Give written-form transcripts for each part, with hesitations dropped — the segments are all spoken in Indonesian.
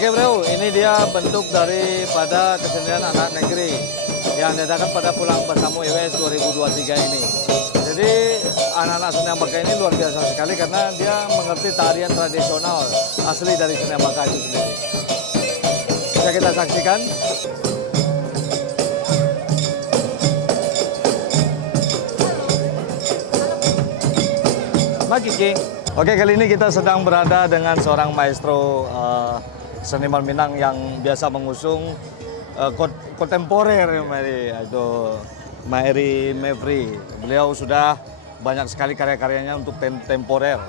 Oke bro, ini dia bentuk daripada kesenian anak negeri yang diadakan pada Pulang Bersama IWS 2023 ini. Jadi anak-anak seni Ambaka ini luar biasa sekali karena dia mengerti tarian tradisional asli dari seni Ambaka itu sendiri. Bisa kita saksikan. Mbak Kiki. Oke, kali ini kita sedang berada dengan seorang maestro seniman Minang yang biasa mengusung kontemporer, yaitu Eri Mevri. Beliau sudah banyak sekali karya-karyanya untuk kontemporer.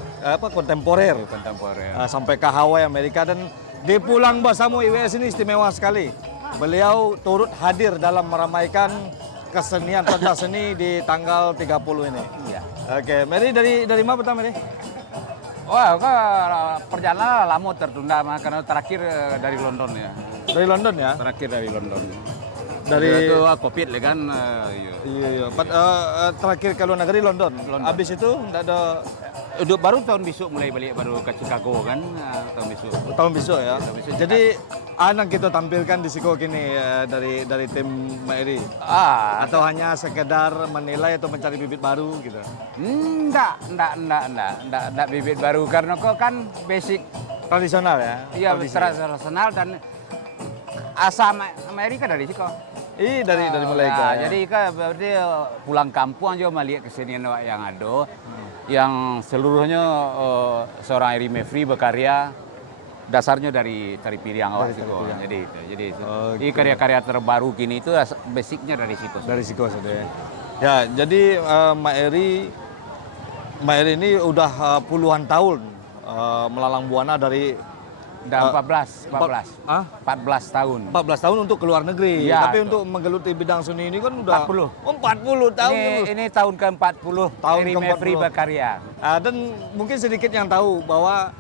Sampai ke Hawaii, Amerika, dan di Pulang Bersama IWS ini istimewa sekali. Beliau turut hadir dalam meramaikan kesenian pentas seni di tanggal 30 ini. Iya. Oke, Mary dari mana pertama nih? Wah, perjalanan lama tertunda karena terakhir dari London ya. Dari London ya? Terakhir dari London. Dari itu COVID kan. Iya. Terakhir ke luar negeri London. Habis itu enggak ada. Baru tahun besok mulai balik baru ke Chicago kan tahun besok. Tahun besok ya. Tahun besok Jadi anak kita tampilkan di Siko kini dari tim Mbak Eri. Atau hanya sekedar menilai atau mencari bibit baru gitu. Enggak bibit baru karena kok kan basic Tradisional ya. iya tradisional dan asal Amerika dari Chico. Dari Malaysia. Ya. Jadi kan berarti pulang kampung aja melihat kesenian yang ada. Yang seluruhnya seorang Eri Mevri berkarya dasarnya dari tari piring awal Siko. Jadi karya-karya terbaru kini itu basicnya dari Siko. Dari Siko saja. Ya, jadi Mbak Eri ini udah puluhan tahun melalang buana dari 14 tahun. 14 tahun untuk ke luar negeri. Ya, tapi itu. untuk menggeluti bidang seni ini kan udah 40. Oh, 40 tahun. Ini tahun ke-40 Eri Mevri berkarya. Dan mungkin sedikit yang tahu bahwa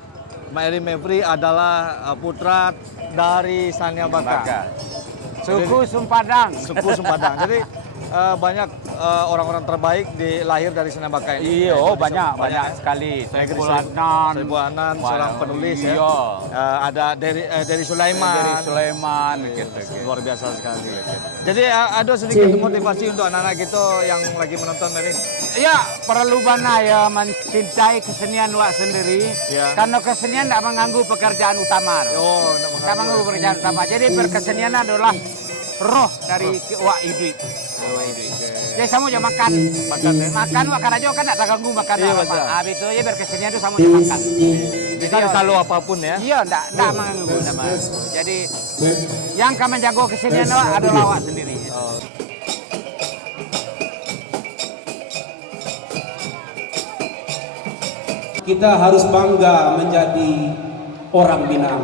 Mbak Eri Mevri adalah putra dari Sani Ambaka. Suku Sumpadang. Jadi banyak orang-orang terbaik lahir dari Seni Ambaka ini. Iya, banyak sekali. Saiful Adnan, seorang penulis ya. Ada dari Sulaiman. Gitu. Luar biasa sekali. Jadi ada sedikit motivasi untuk anak-anak kita yang lagi menonton Mary. Ya, perlu mana ya mencintai kesenian wak sendiri. Ya. Karena kesenian tidak mengganggu pekerjaan utama. Tidak mengganggu pekerjaan utama. Jadi berkesenian adalah roh dari wak hidup. Jadi sama aja makan aja kan tidak terganggu makan apa. Habis itu ya berkesenian itu sama aja makan. Bisa selalu apapun ya. Iya, tidak mengganggu. Jadi yang kami jago kesenian adalah wak sendiri. Kita harus bangga menjadi orang Minang.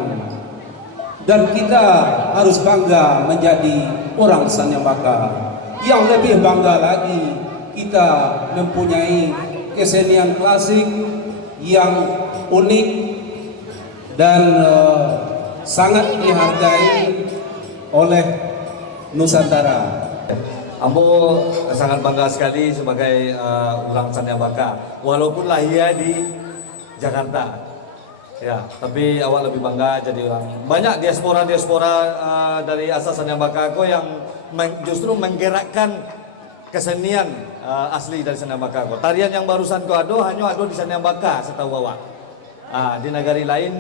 Dan kita harus bangga menjadi orang Sani Ambaka. Yang lebih bangga lagi, kita mempunyai kesenian klasik yang unik dan sangat dihargai oleh Nusantara. Ambo sangat bangga sekali sebagai orang Sani Ambaka, walaupun lahir di Jakarta. Ya, tapi awak lebih bangga jadi orang. Banyak diaspora dari asal Sani Ambaka yang justru menggerakkan kesenian asli dari Sani Ambaka. Tarian yang barusan hanya ada di Sani Ambaka setahu awak. Di negara lain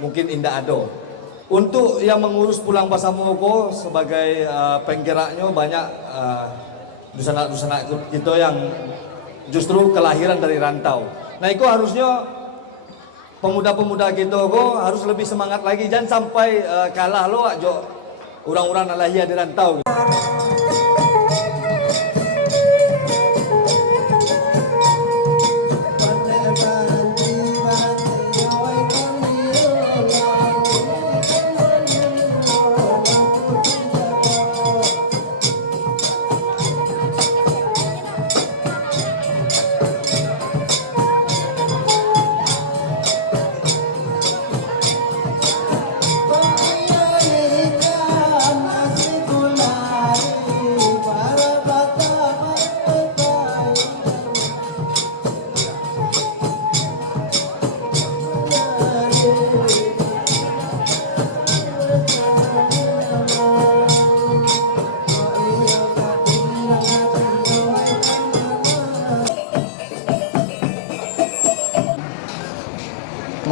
mungkin indah ada. Untuk yang mengurus Pulang Bersama ko sebagai penggeraknya banyak dusana kita yang justru kelahiran dari rantau. Nah, itu harusnya pemuda-pemuda kita harus lebih semangat lagi, jangan sampai kalah lo aja orang-orang lahir di rantau.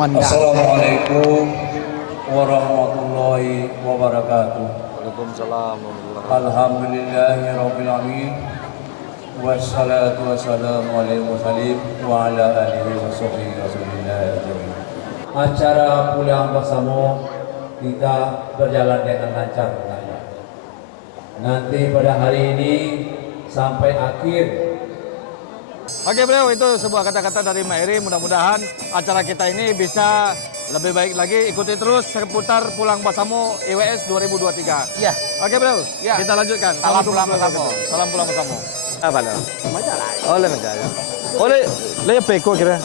komandan. Assalamualaikum warahmatullahi wabarakatuh. Waalaikumsalam. Alhamdulillahirabbil alamin. Wassalatu wassalamu ala mursalin wa ala alihi washabbihi rasulillah. Acara pulang bersama kita berjalan dengan lancar. Nanti pada hari ini sampai akhir. Oke beliau, itu sebuah kata-kata dari Mbak Eri. Mudah-mudahan acara kita ini bisa lebih baik lagi. Ikuti terus seputar Pulang Bersama IWS 2023. Iya. Oke beliau, Ya. kita lanjutkan. Salam Pulang Bersama. Salam Pulang Bersama. Apa dah? Oh, le menjaga. Oh, le peko kira.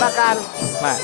Makan. Mak.